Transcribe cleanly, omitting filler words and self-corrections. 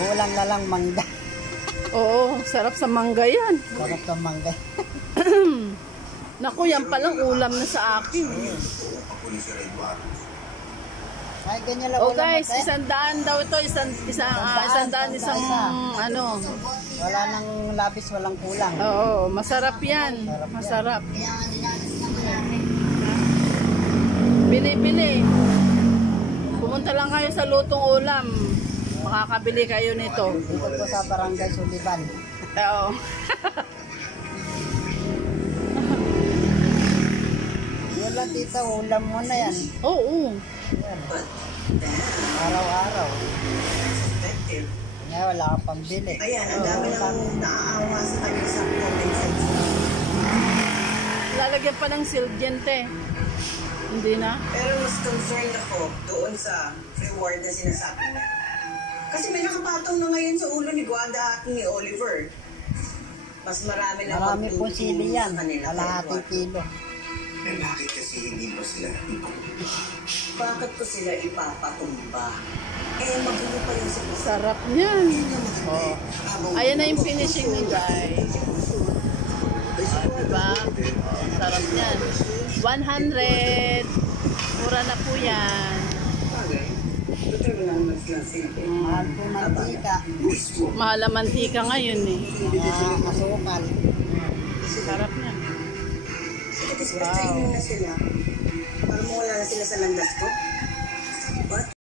Kulang na lang mangga. Oo, sarap sa mangga yan. Sarap sa mangga. Naku, yan palang ulam na sa akin. Ay, ganyan lang Oh ulam guys, natin. 100 daw ito. Isang Wala nang labis, walang kulang. Oo, masarap yan. Masarap. Bili-bili. Pumunta lang kayo sa Lutong Ulam. Makakabili kayo nito. Dito po sa Barangay Suliban. Oo. Wala tita, ulam mo na yan. Oo. Yan. Araw-araw. Kaya wala kang pambili. Ayan, ang dami lang naaawa sa kanya sa comment section. Lalagyan pa ng silk dyan, te. Hindi na? Pero mas concerned ako doon sa reward na sinasabi niya. Kasi may nakapatong na ngayon sa ulo ni Guada at ni Oliver. Mas marami na Marami po sili yan. sa kanila. Kalahating kilo. Eh, bakit kasi hindi mo sila Bakit ko sila ipapatumba? Eh, magulo pa yung sa Sarap niyan. Oh. Ayan na yung finishing ni guys. Oh, diba? Oh, sarap niyan. 100. Mura na po yan. Mahal po mantika. Mahal ang mantika ngayon eh. Asukal. Sarap niyan. Discuss na sila. Para mawala na sila sa landas ko. What?